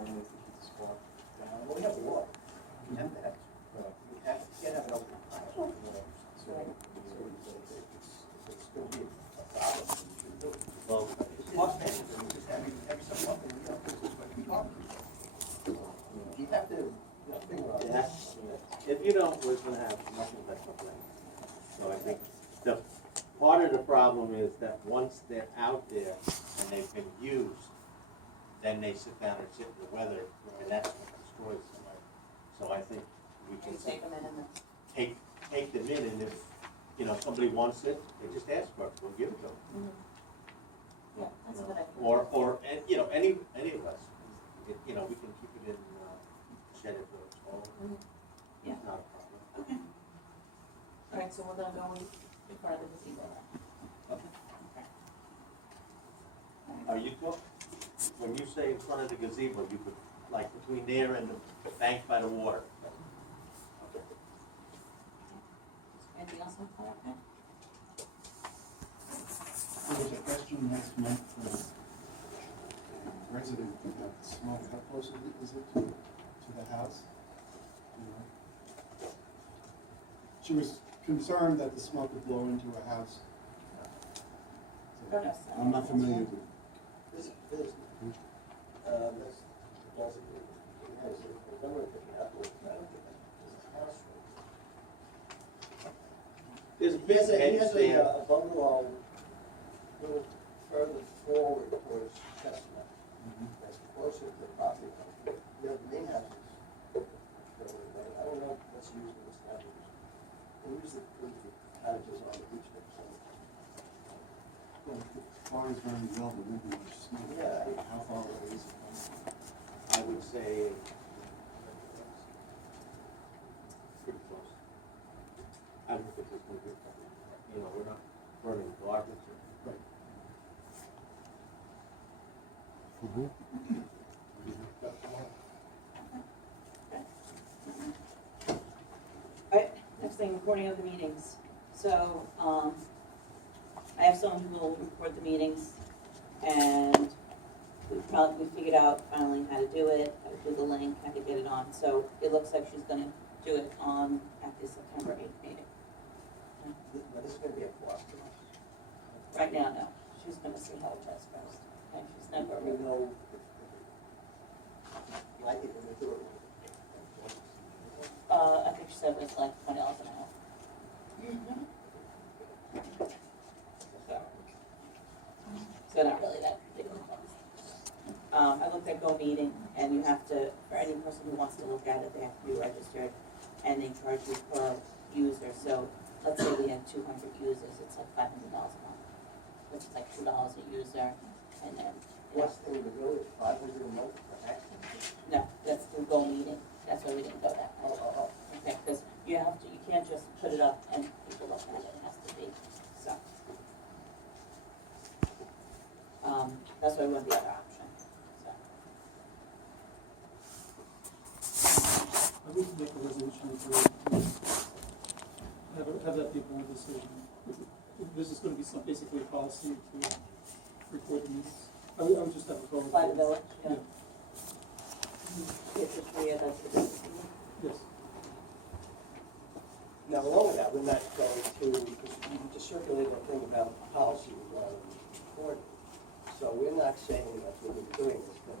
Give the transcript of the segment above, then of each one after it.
only to keep the spark down. Well, we have the water. We have that. You can't have it open high. So it's going to be a problem. You should do it. Well, it's cost management. You just have every so often, this is what you talk about. You have to, figure out. Yeah. If you don't, we're gonna have nothing but complaint. So I think the, part of the problem is that once they're out there and they've been used, then they sit down and sit in the weather, and that's what destroys them. So I think we can Take them in and take them in, and if, somebody wants it, they just ask for it, we'll give it to them. mm-hmm. Yeah, that's a good idea. Or, any of us, we can keep it in, shed it for it's all. Mhm. Yeah. It's not a problem. Okay. All right, so we're gonna go in front of the gazebo then. Okay. Okay. Are you when you say in front of the gazebo, you could, like, between there and the bank by the water? Okay. Anything else on fire, okay? There was a question last month from a resident about smoke. How close is it to the house? She was concerned that the smoke would blow into her house. Don't know. I'm not familiar with it. This, that's, There's a He big has hedge there. a bungalow a little further forward towards Chestnut. That's closer to the property line. The main house is further away. I don't know what's used in this house. They use the cottages on the beach there. Well, if the fire is burning well, there won't be much smoke. Yeah. How far away is it? I would say pretty close. I don't think it's gonna be a problem. We're not burning garbage or. Right. Alright, next thing, recording of the meetings. So, I have someone who will record the meetings, and we figured out finally how to do it, how to do the link, how to get it on. So it looks like she's gonna do it at the September 8th meeting. Now, this is going to be a cost to us. Right now, no. She's gonna see how it does first. And she's never We really, know like it when they do it. I think she said it was like $20 an hour. So not really that big of a cost. I looked at Go Meeting, and you have to, for any person who wants to look at it, they have to be registered, and they charge you per user. So let's say we have 200 users, it's like $500 a month. Which is like $2 a user, and then, What's in the village, 500 a month for access? no, that's through Go Meeting, that's why we didn't go that much. Oh. Okay, because you can't just put it up and people look at it, it has to be, so. That's why we went the other option, so. I would make a resolution to have that be a board decision. This is gonna be basically a policy to record the meetings. I would just have a vote. By the village, yeah. Yeah. If the three of us agree. Yes. Now, along with that, we're not going to, because you just circulated a thing about policy regarding recording. So we're not saying that we're doing this, but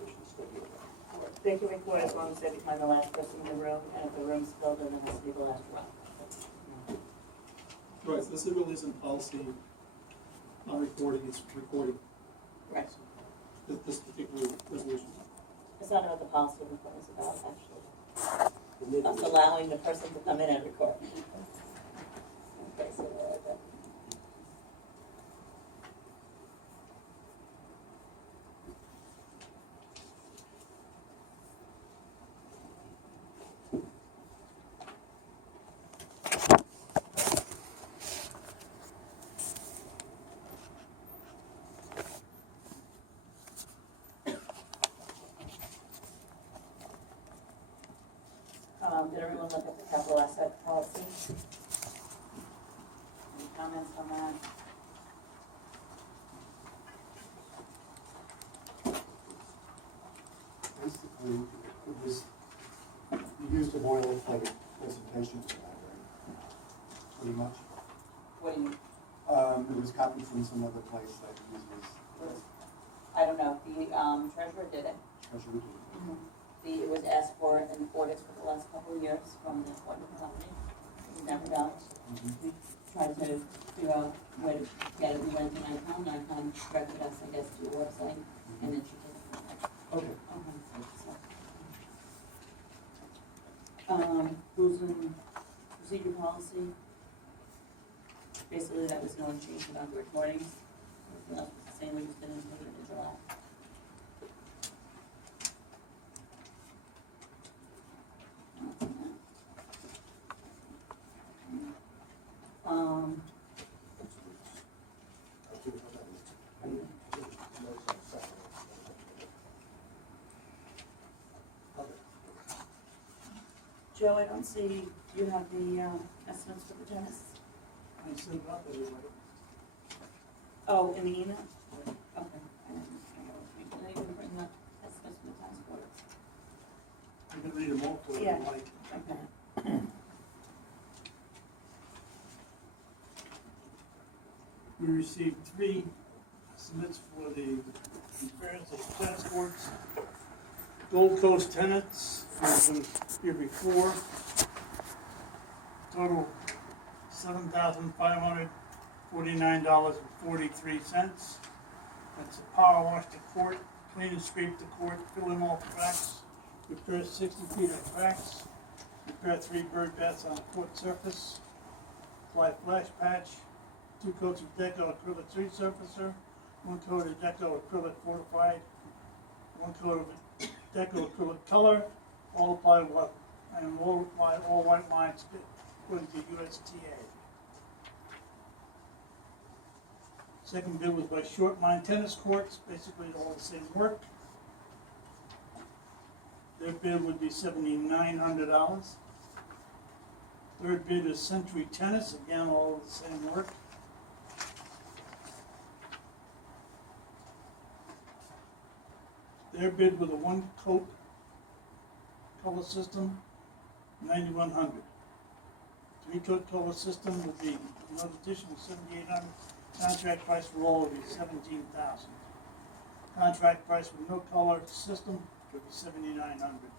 we should still be recording. They can record as long as they become the last person in the room, and if the room's filled, then it has to be the last one. Right, so this really isn't policy on recording, it's recording. Right. This particular resolution. It's not about the policy, it's about actually us allowing the person to come in and record. Okay, so we're at that. Did everyone look at the capital asset policy? Any comments on that? basically, it was, you used a boilerplate presentation for that, right? Pretty much. What do you, It was copied from some other place that uses I don't know, the treasurer did it. treasury. It was asked for in audits for the last couple of years from the audit company. It was never done. We tried to figure out where to get it, we went to Nikon directed us, I guess, to your website, and then she did it from there. Okay. Rules and procedure policy. Basically, that was the only change about the recordings. Everything else was the same, we just didn't put it in July. Joe, I don't see, do you have the estimates for the tennis? I sent out the letter. Oh, in the email? Okay. I didn't even bring the estimates for the tennis court. You can read them all for you, Yeah. like. Okay. We received 3 submits for the repairs of tennis courts. Gold Coast Tenants, from the year before. Total $7,549.43. That's to power wash the court, clean and scrape the court, fill in all cracks, repair 60 feet of cracks, repair 3 bird baths on the court surface, apply flash patch, 2 coats of Deco acrylic 3 surfacer, 1 coat of Deco acrylic fortified, 1 coat of Deco acrylic color, all applied white, and all apply all white lines according to USTA. Second bid was by Short Line Tennis Courts, basically all the same work. Their bid would be $7,900. Third bid is Century Tennis, again, all the same work. Their bid with a 1-coat color system, $9,100. 3-coat color system would be another additional $7,800. Contract price for all would be $17,000. Contract price with no color system would be $7,900.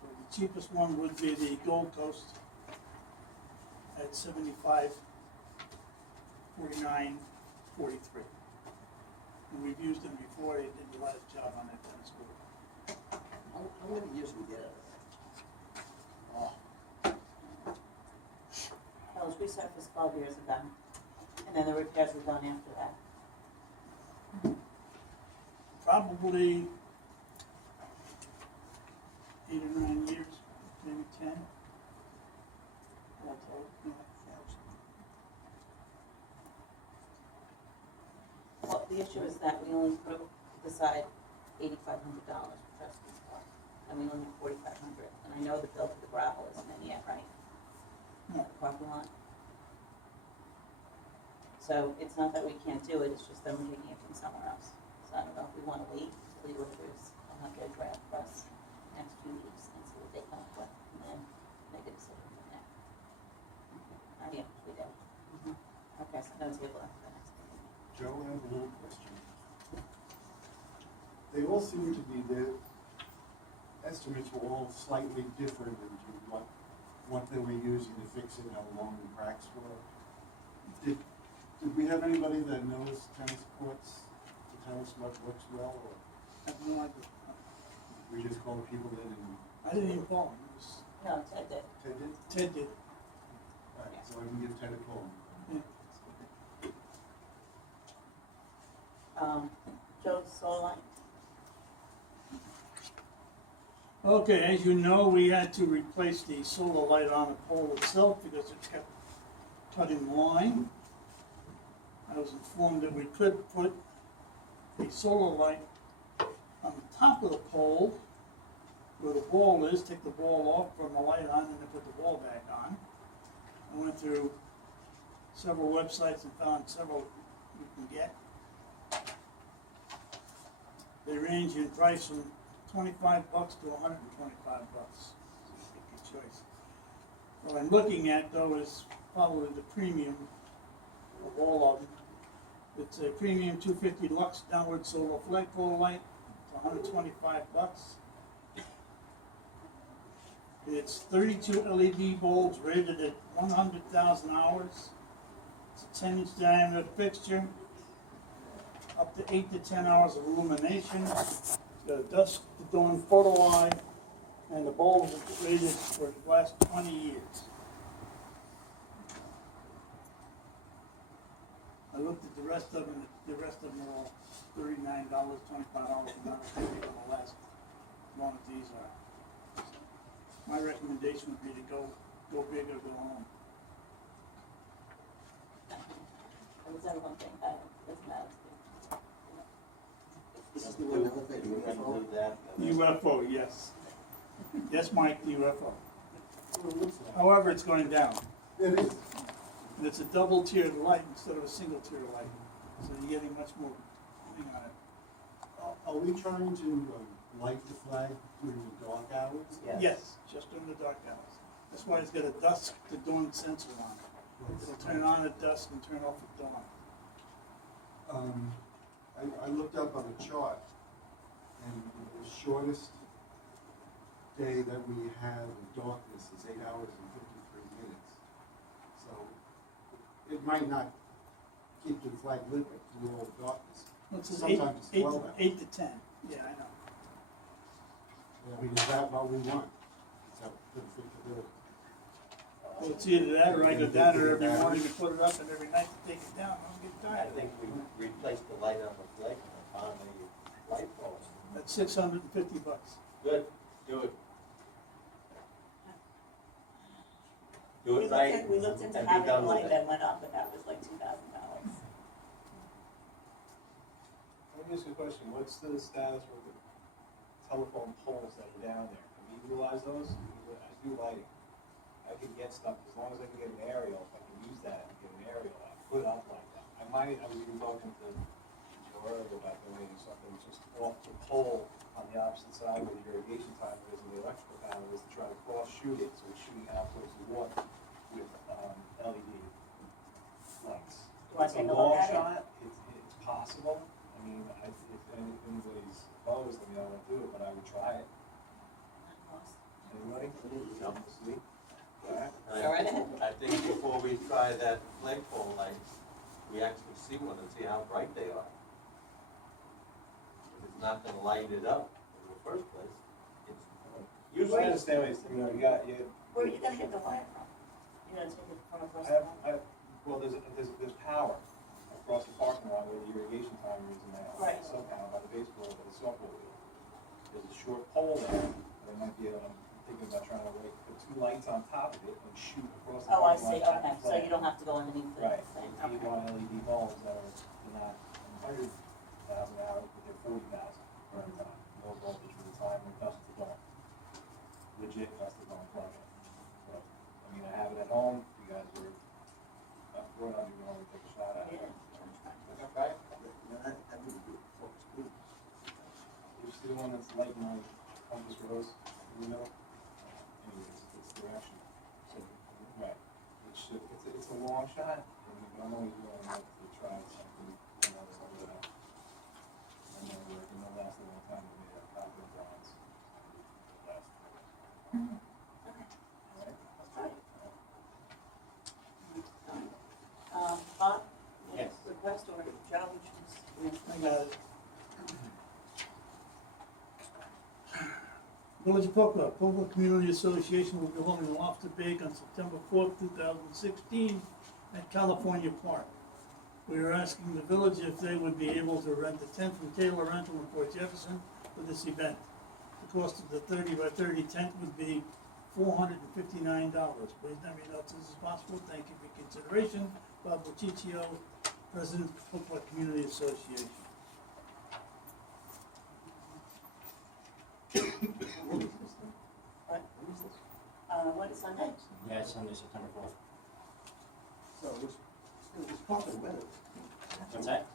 So the cheapest one would be the Gold Coast at $75,49.43. And we've used them before, they did the last job on that tennis court. How many years we get out of that? That was resurfaced 12 years ago, and then the repairs were done after that. Probably 8 or 9 years, maybe 10. All told, yeah. Well, the issue is that we only put aside $8,500 for trustees' cost, and we only have $4,500. And I know the bill for the gravel isn't in yet, right? No. The parking lot. So it's not that we can't do it, it's just that we're taking it from somewhere else. So I don't know if we want to wait until the auditors will have their draft for us next 2 weeks and see what they come up with, and then make a decision from there. Yeah, we do. Okay, so no table after the next meeting. Joe, I have a little question. They all seem to be, the estimates were all slightly different in what they were using to fix it, how long the cracks were. Did we have anybody that knows tennis courts, to tell us what works well, or I have no idea. we just called people in and I didn't even call him, it was, No, Ted did. Ted did? Ted did. All right, so I can give Ted a call. Joe's solar line. Okay, as you know, we had to replace the solar light on the pole itself because it kept cutting the line. I was informed that we could put the solar light on the top of the pole where the ball is, take the ball off, turn the light on, and then put the ball back on. I went through several websites and found several we can get. They range in price from $25 to $125. Pick your choice. What I'm looking at though is probably the premium of all of them. It's a premium 250 lux downward solar flagpole light, it's $125. It's 32 LED bulbs rated at 100,000 hours. It's a 10-inch diameter fixture, up to 8 to 10 hours of illumination. It's got a dusk to dawn photo eye, and the bulbs are rated for the last 20 years. I looked at the rest of them, are all $39, $25 an hour, depending on the last one of these are. My recommendation would be to go big or go home. Was that one thing? Doesn't matter. This is the one that looked like You can UFO. do that. UFO, yes. Yes, Mike, the UFO. However, it's going down. It is. And it's a double tiered light instead of a single tier light. So you're getting much more thing on it. Are we trying to light the flag during the dark hours? Yes, just during the dark hours. That's why it's got a dusk to dawn sensor on it. It'll turn on at dusk and turn off at dawn. I looked up on a chart, and the shortest day that we have in darkness is 8 hours and 53 minutes. So it might not keep the flag lit through all the darkness. Well, it says Sometimes it's 12 hours. 8 to 10. Yeah, I know. I mean, is that what we want? Is that good fit? Well, it's either that or I go down there every morning and put it up and every night to take it down. I don't get I tired of it. think we replaced the light on the flag on the light post. That's $650. Good, do it. Do We it right. looked into and be having a done with light it. that went up, and that was like $2,000. Let me ask you a question, what's the status with the telephone poles that are down there? Can we utilize those? I do lighting. I can get stuff, as long as I can get an aerial, if I can use that and get an aerial, I put it up like that. I was even talking to Joe earlier about donating something just off the pole on the opposite side where the irrigation timer is and the electrical panel is, to try to cross shoot it, so it's shooting out towards the water with LED lights. Wanna It's a take a look long at it? shot, it's possible. I mean, if anybody's opposed, I mean, I won't do it, but I would try it. Anybody? No. See? Alright. Go right ahead. I think before we try that flagpole light, we actually see one and see how bright they are. If it's not gonna light it up in the first place, it's Usually I understand what you got, Where are you gonna get the wire from? You're gonna take it from across I the have, well, there's power across the parking lot where the irrigation timer is in there. Right. Cell panel by the baseball, by the softball field. There's a short pole there, there might be, I'm thinking about trying to put 2 lights on top of it and shoot across the Oh, I parking lot. see, at okay, the so flag. you don't have to go underneath the Right, thing, and okay. 81 LED bulbs that are not 100,000 hours, but they're 40,000 per time. Low voltage for the time, and dusk to dawn. Legit dusk to dawn project. So, I mean, I have it at home, you guys are up for it, I'll be willing to take a shot at it. Yeah. Okay? That would be focus group. You see the one that's lighting on Compass Rose in the middle? Anyways, it's direction. So, right, it's a long shot, and I'm always willing to try something, you know, something that I know where it will last a long time, we made a copper bronze. Last. Alright? Bob? Yes. Request or Joe, which is? I got it. Village of Poquott Community Association will be holding a lobster bake on September 4th, 2016 at California Park. We are asking the village if they would be able to rent a tent from Taylor Rental in Port Jefferson for this event. The cost of the 30 by 30 tent would be $459. Please let me know if this is possible. Thank you for your consideration. Bob Bociccio, President of Poquott Community Association. What is Sunday? Yeah, Sunday, September 4th. So it's sparkling weather. What's that?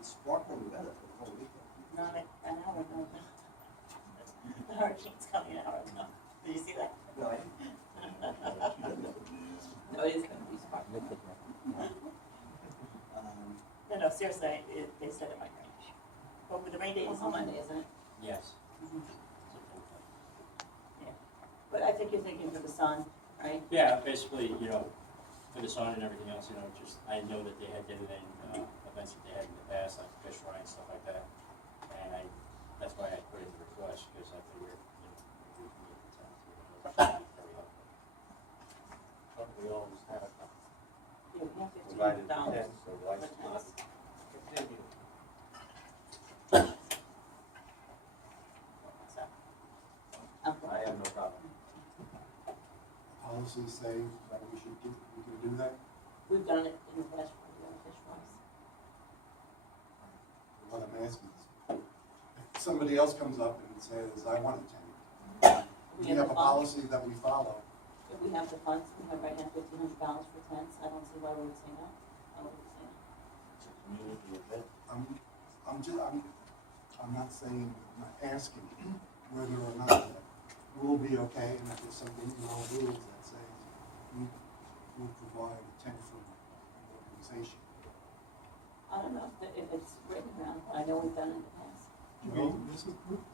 It's sparkling weather for the whole weekend. Not an hour, no. hurricane's coming out right now. Did you see that? No, I didn't. No, it is gonna be spark. No, seriously, they said it might rain. But with the rain date is on Monday, isn't it? Yes. Yeah. But I think you're thinking for the sun, right? Yeah, basically, for the sun and everything else, just, I know that they had did it in, events that they had in the past, like fish fry and stuff like that. And that's why I put in the request, because I figured, we can get the town to, very helpful. But we always have You have provided the $1,500 tents, so why for not tents. continue? So, I'm for I it. have no problem. Policies say that we can do that. We've done it in the past, we've done fish fries. What I'm asking is, if somebody else comes up and says, I want a tent, we have a policy that we follow. If we have the funds, we have right now $1,500 for tents, I don't see why we would say no. I would say no. It's a community event. I'm not saying, I'm not asking whether or not that will be okay, and if there's something in our rules that says we will provide a tent for an organization. I don't know if it's written around, but I know we've done it in the past.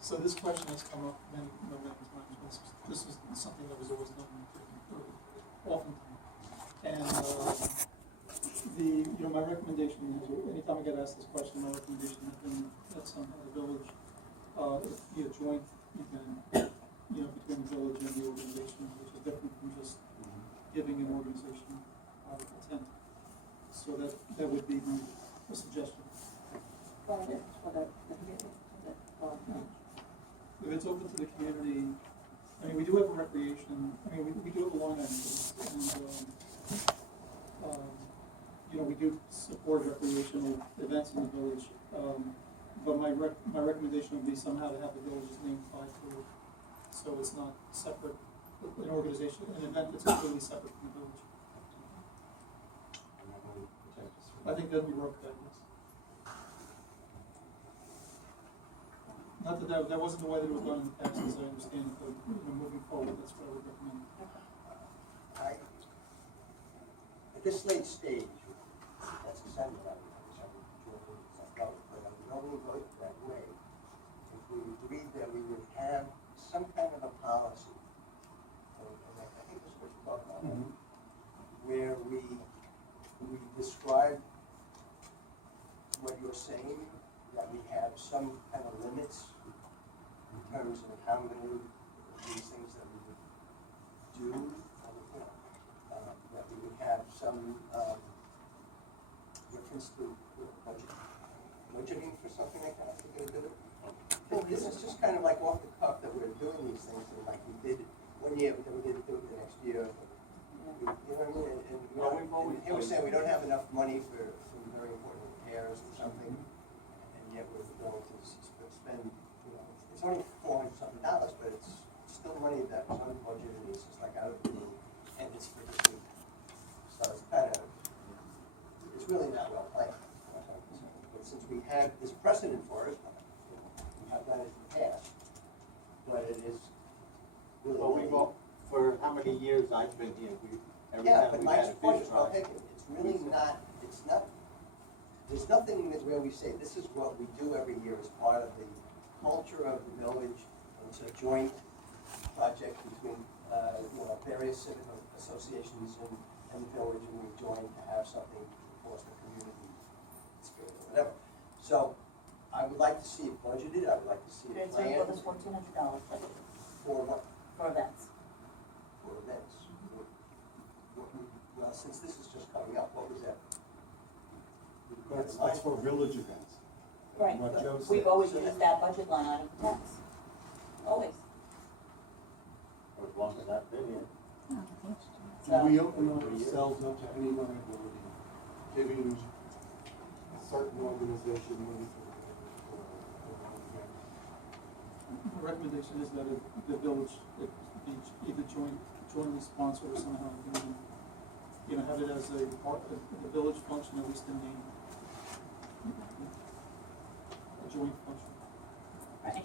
So this question has come up many times. This was something that was always done often. And my recommendation is, anytime I get asked this question, my recommendation has been that somehow the village, it be a joint event, between the village and the organization, which is different from just giving an organization a tent. So that would be a suggestion. Well, it is for the community, If it's open to the community, I mean, we do have a recreation, we do have a line item for this, and, we do support recreational events in the village. But my recommendation would be somehow to have the village's name tied to it, so it's not separate, an organization, an event that's completely separate from the village. I think that'd be work that, yes. Not that wasn't the way that it was done in the past, as I understand it, but, moving forward, that's what I would recommend. At this late stage, that's essentially what but I would only vote that way if we agreed that we would have some kind of a policy, and I think this is what you're talking about, where we describe what you're saying, that we have some kind of limits in terms of how many of these things that we would do, that we would have some reference to budgeting for something like that. This is just kind of like off the cuff that we're doing these things, and like we did it one year, but then we didn't do it the next year. You know what I mean? And here we're saying we don't have enough money for some very important repairs or something, and yet we're going to spend, it's only $400-something, but it's still money that was unbudgeted, and it's just like out of the blue, and it's for this week. So it's kind of, it's really not well planned. But since we have this precedent for it, we have done it in the past, but it is really. Well, we've all, for how many years I've been here, every Yeah, time but we've my had a point fish is well fry. taken. It's really not, there's nothing that where we say, this is what we do every year as part of the culture of the village. It's a joint project between, various civic associations and the village, and we join to have something to foster community spirit or whatever. So I would like to see it budgeted, I would like to see it It's only planned. for this $1,400 budget For what? for events. For events. Well, since this is just coming up, what was that? That's for village events. Right, What Joe but we've said. always used that budget line item for tents. Always. Or as long as I've been here. Do we open ourselves up to any liability, giving a certain organization money for an event? The recommendation is that the village, it be either jointly sponsored or somehow, have it as a part of the village function, at least in name. A joint function. Right.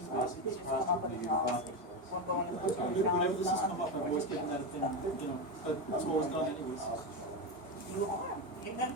They just come up with a cost. We're going to put Whenever this has come up, I've always given that opinion, you know, but it's always done anyways. You are, you're gonna